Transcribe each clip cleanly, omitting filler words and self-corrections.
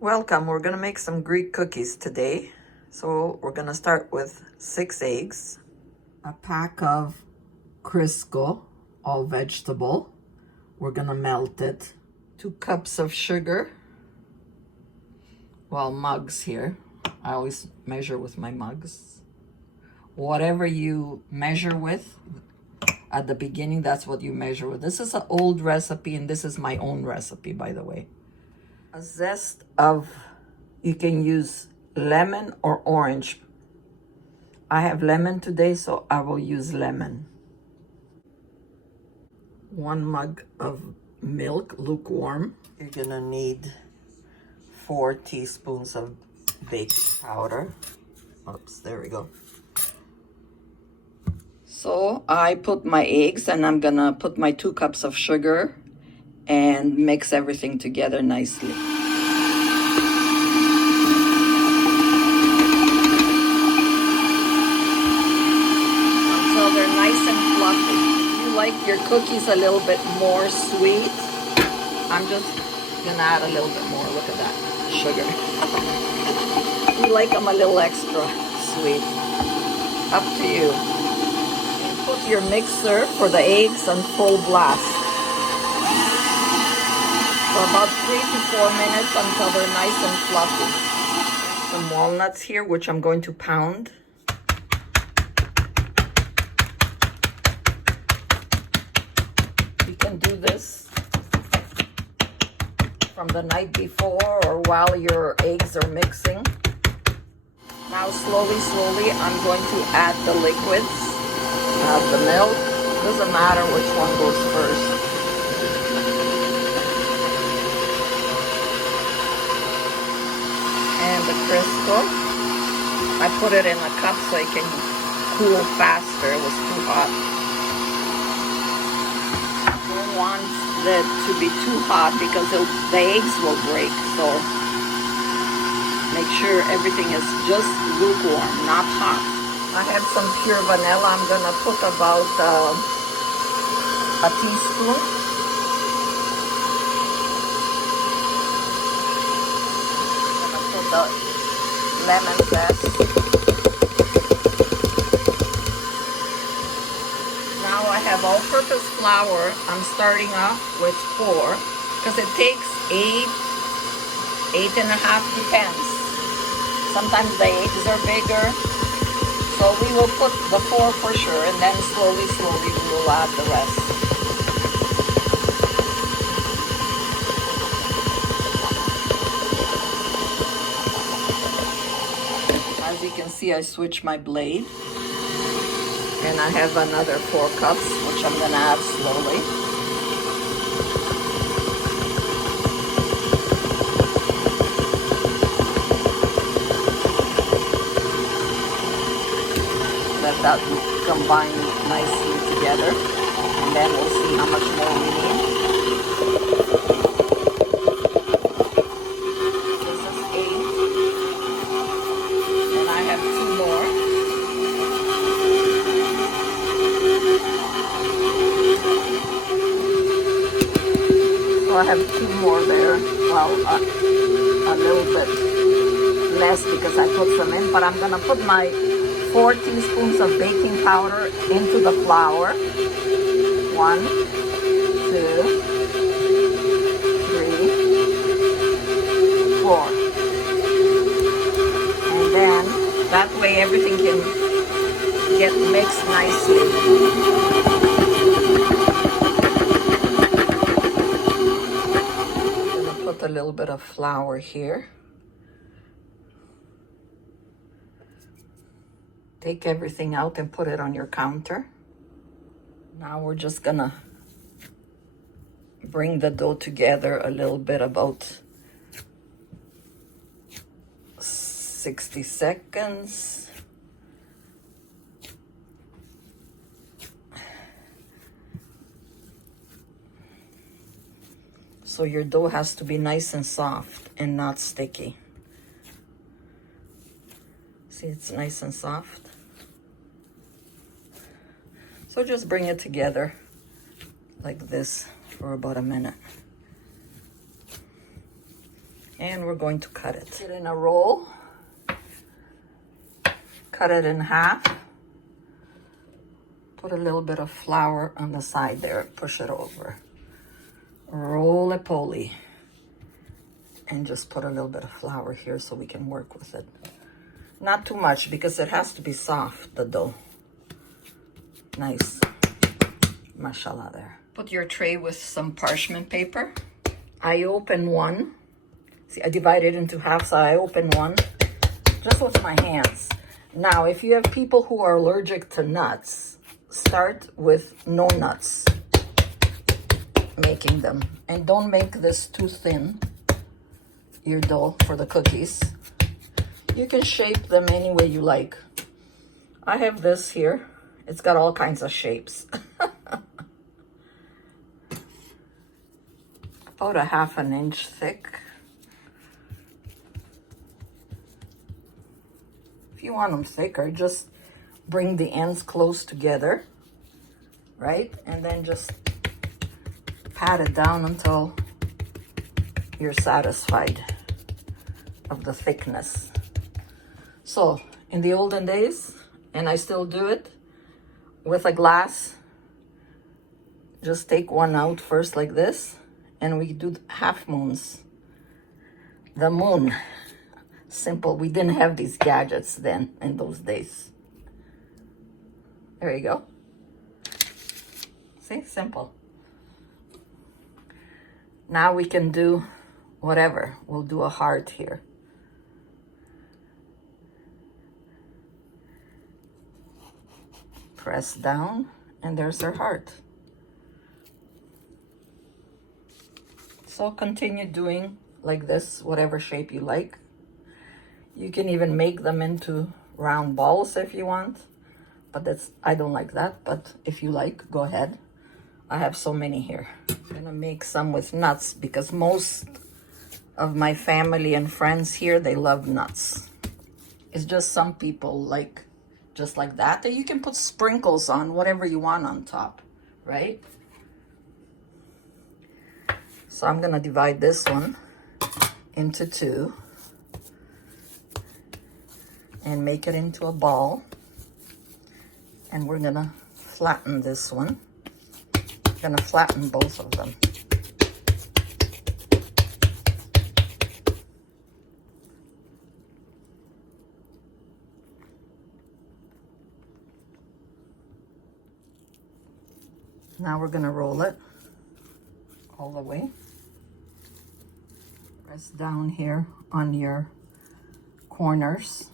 Welcome, we're gonna make some Greek cookies today. So we're gonna start with 6 eggs, a pack of Crisco, all vegetable. We're gonna melt it. 2 cups of sugar, well, mugs here. I always measure with my mugs. Whatever you measure with at the beginning, that's what you measure with. This is an old recipe and this is my own recipe, by the way. A zest of, you can use lemon or orange. I have lemon today, so I will use lemon. 1 mug of milk, lukewarm. You're gonna need 4 teaspoons of baking powder. Oops, there we go. So I put my eggs and I'm gonna put my 2 cups of sugar and mix everything together nicely. Until they're nice and fluffy. If you like your cookies a little bit more sweet, I'm just gonna add a little bit more. Look at that, sugar. You like them a little extra sweet. Up to you. Put your mixer for the eggs on full blast for about 3 to 4 minutes until they're nice and fluffy. Some walnuts here, which I'm going to pound. You can do this from the night before or while your eggs are mixing. Now slowly, I'm going to add the liquids. Add the milk. Doesn't matter which one goes first. And the Crisco. I put it in a cup so it can cool faster. It was too hot. Don't want it to be too hot because the eggs will break. So make sure everything is just lukewarm, not hot. I have some pure vanilla. I'm gonna put about a teaspoon. I'm gonna put the lemon zest. Now I have all-purpose flour. I'm starting off with 4 because it takes 8 and a half, depends. Sometimes the eggs are bigger. So we will put the 4 for sure, and then slowly we will add the rest. As you can see, I switched my blade. And I have another 4 cups, which I'm gonna add slowly. Let that combine nicely together, and then we'll see how much more we need. This is 8, and I have 2 more. So I have 2 more there. Well, a little bit less because I put some in, but I'm gonna put my 4 teaspoons of baking powder into the flour. 1, 2, 3, 4. And then that way everything can get mixed nicely. I'm gonna put a little bit of flour here. Take everything out and put it on your counter. Now we're just gonna bring the dough together a little bit, about 60 seconds. So your dough has to be nice and soft and not sticky. See, it's nice and soft. So just bring it together like this for about a minute. And we're going to cut it. Put it in a roll. Cut it in half. Put a little bit of flour on the side there. Push it over. Roly-poly. And just put a little bit of flour here so we can work with it. Not too much because it has to be soft, the dough. Nice. Mashallah there. Put your tray with some parchment paper. I open one. See, I divide it into half, so I open one just with my hands. Now, if you have people who are allergic to nuts, start with no nuts, making them. And don't make this too thin, your dough for the cookies. You can shape them any way you like. I have this here. It's got all kinds of shapes. About a 1/2 inch thick. If you want them thicker, just bring the ends close together, right? And then just pat it down until you're satisfied of the thickness. So in the olden days, and I still do it, with a glass, just take one out first like this, and we do half moons. The moon. Simple. We didn't have these gadgets then in those days. There you go. See, simple. Now we can do whatever. We'll do a heart here. Press down, and there's our heart. So continue doing like this, whatever shape you like. You can even make them into round balls if you want, but I don't like that, but if you like, go ahead. I have so many here. I'm gonna make some with nuts because most of my family and friends here, they love nuts. It's just some people like just like that. You can put sprinkles on, whatever you want on top, right? So I'm gonna divide this one into two and make it into a ball. And we're gonna flatten this one. Gonna flatten both of them. Now we're gonna roll it all the way. Press down here on your corners.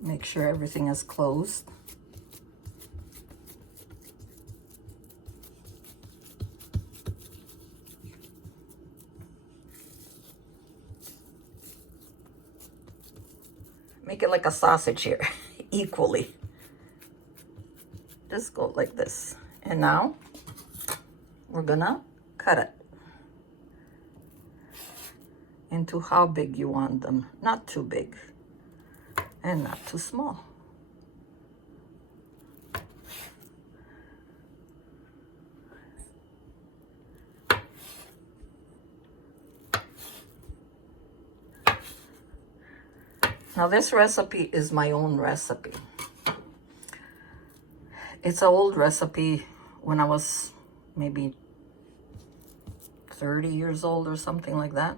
Make sure everything is closed. Make it like a sausage here, equally. Just go like this. And now we're gonna cut it into how big you want them. Not too big and not too small. Now this recipe is my own recipe. It's an old recipe when I was maybe 30 years old or something like that.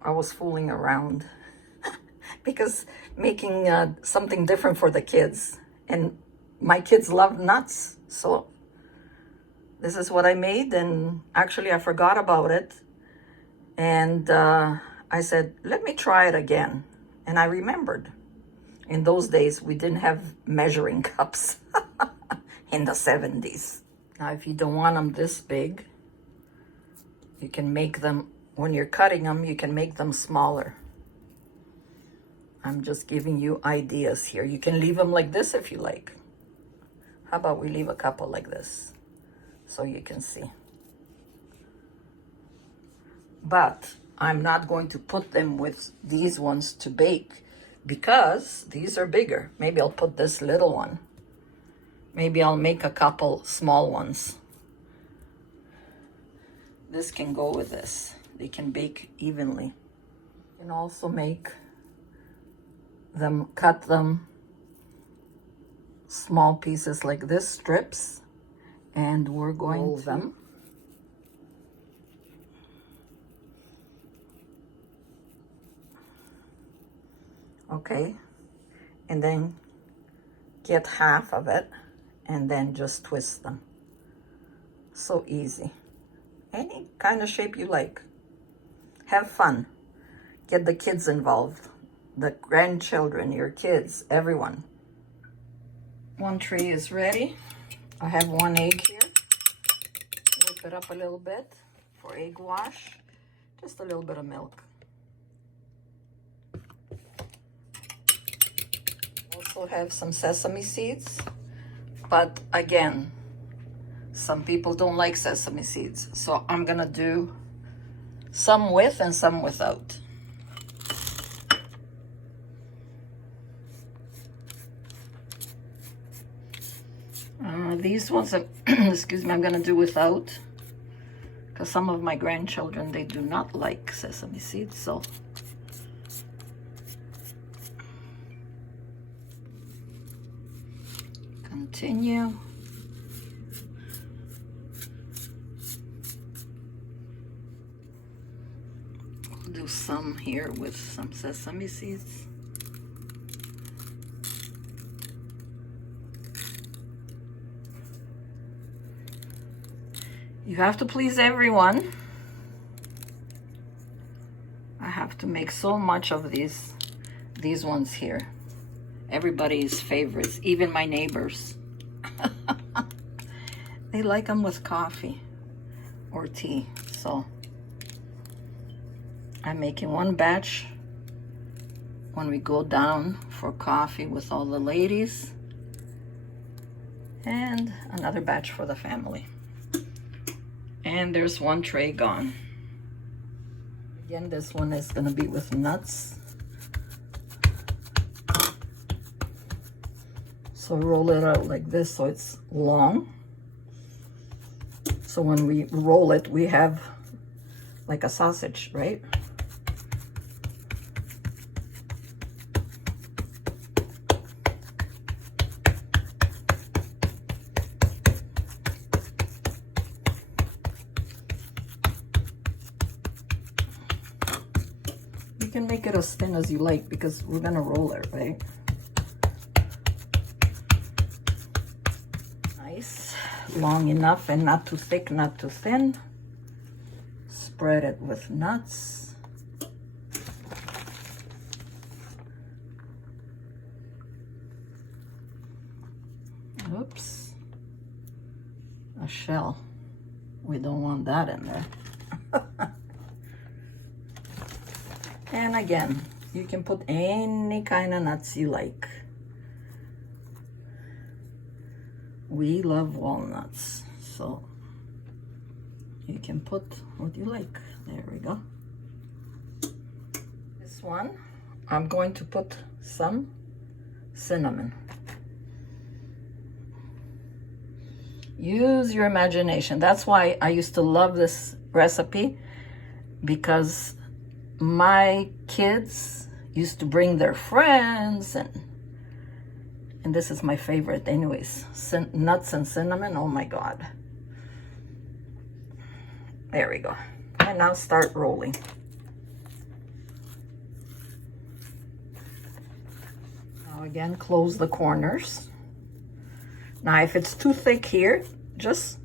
I was fooling around because making something different for the kids. And my kids love nuts. So this is what I made. And actually I forgot about it. And I said, let me try it again. And I remembered. In those days, we didn't have measuring cups in the 70s. Now, if you don't want them this big, you can make them, when you're cutting them, you can make them smaller. I'm just giving you ideas here. You can leave them like this if you like. How about we leave a couple like this so you can see. But I'm not going to put them with these ones to bake because these are bigger. Maybe I'll put this little one. Maybe I'll make a couple small ones. This can go with this. They can bake evenly. You can also make them, cut them small pieces like this, strips, and we're going to roll them. Okay, and then get half of it and then just twist them. So easy. Any kind of shape you like. Have fun. Get the kids involved. The grandchildren, your kids, everyone. One tray is ready. I have 1 egg here. Whip it up a little bit for egg wash. Just a little bit of milk. Also have some sesame seeds. But again, some people don't like sesame seeds. So I'm gonna do some with and some without. These ones, excuse me, I'm gonna do without, because some of my grandchildren, they do not like sesame seeds, so. Continue. I'll do some here with some sesame seeds. You have to please everyone. I have to make so much of these ones here. Everybody's favorites, even my neighbors. They like them with coffee or tea. So I'm making one batch when we go down for coffee with all the ladies, and another batch for the family. And there's one tray gone. Again, this one is gonna be with nuts. So roll it out like this so it's long. So when we roll it, we have like a sausage, right? You can make it as thin as you like because we're gonna roll it, right? Nice, long enough and not too thick, not too thin. Spread it with nuts. Oops, a shell. We don't want that in there. And again, you can put any kind of nuts you like. We love walnuts, so you can put what you like. There we go. This one, I'm going to put some cinnamon. Use your imagination. That's why I used to love this recipe, because my kids used to bring their friends, and this is my favorite anyways. Nuts and cinnamon, oh my God. There we go. And now start rolling. Now again, close the corners. Now if it's too thick here, just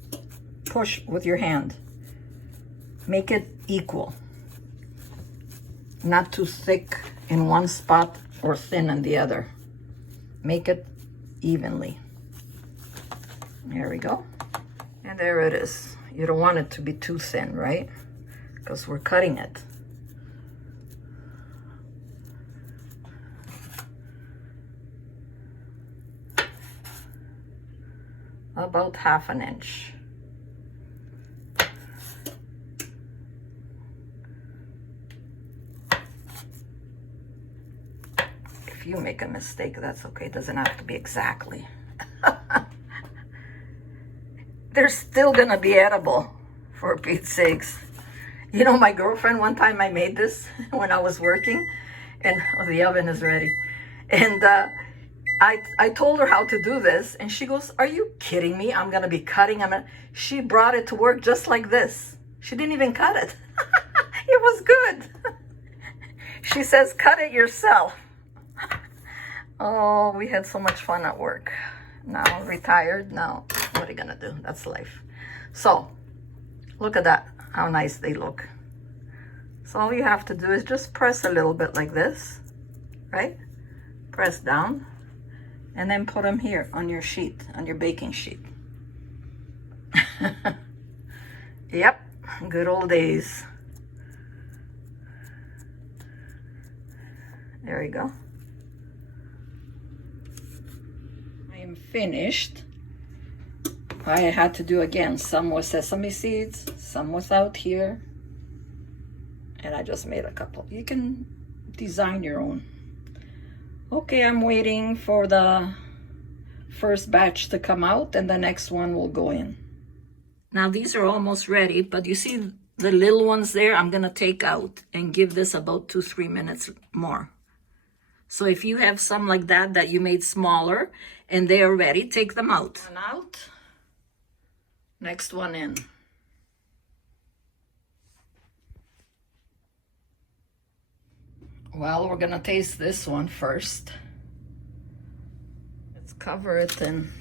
push with your hand. Make it equal. Not too thick in one spot or thin in the other. Make it evenly. There we go. And there it is. You don't want it to be too thin, right? Because we're cutting it. About 1/2 inch. if you make a mistake, that's okay. It doesn't have to be exactly. They're still gonna be edible, for Pete's sakes. You know, my girlfriend, one time I made this when I was working, and the oven is ready. And I told her how to do this, and she goes, "Are you kidding me? I'm gonna be cutting." She brought it to work just like this. She didn't even cut it. It was good. She says, "Cut it yourself." Oh, we had so much fun at work. Now retired. Now what are you gonna do? That's life. So look at that, how nice they look. So all you have to do is just press a little bit like this, right? Press down, and then put them here on your sheet, on your baking sheet. Yep, good old days. There you go. I am finished. I had to do again some with sesame seeds, some without here. And I just made a couple. You can design your own. Okay, I'm waiting for the first batch to come out and the next one will go in. Now these are almost ready, but you see the little ones there, I'm gonna take out and give this about 2-3 minutes more. So if you have some like that you made smaller and they are ready, take them out. One out, next one in. Well, we're gonna taste this one first. Let's cover it and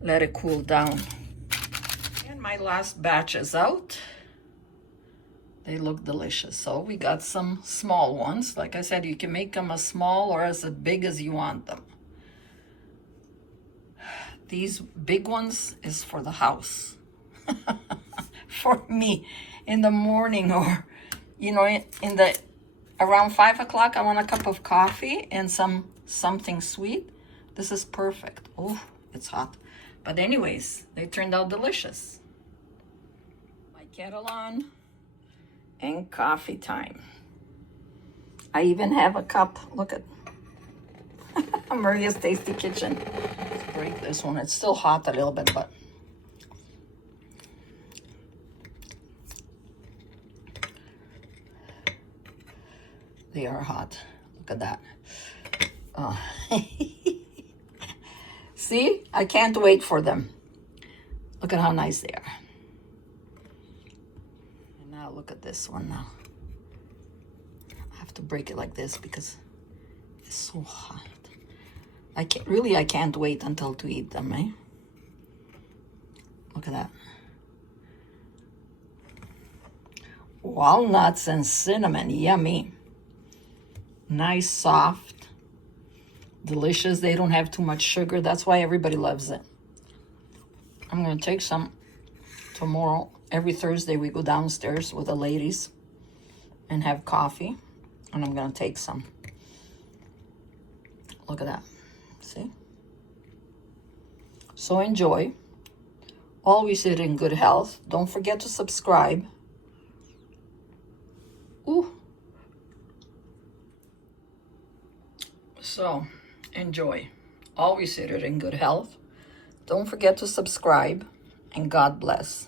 let it cool down. And my last batch is out. They look delicious. So we got some small ones. Like I said, you can make them as small or as big as you want them. These big ones is for the house. For me, in the morning, or, you know, around 5 o'clock, I want a cup of coffee and something sweet. This is perfect. Oh, it's hot. But anyways, they turned out delicious. My kettle on. And coffee time. I even have a cup. Look at Maria's Tasty Kitchen. Let's break this one. It's still hot a little bit, but they are hot. Look at that. Oh. See, I can't wait for them. Look at how nice they are. Now look at this one now. I have to break it like this because it's so hot. I can't wait until to eat them, eh? Look at that. Walnuts and cinnamon, yummy. Nice, soft, delicious. They don't have too much sugar. That's why everybody loves it. I'm gonna take some tomorrow. Every Thursday we go downstairs with the ladies and have coffee, and I'm gonna take some. Look at that, see? So enjoy. Always eat in good health. Don't forget to subscribe. Ooh. So enjoy. Always eat it in good health. Don't forget to subscribe, and God bless.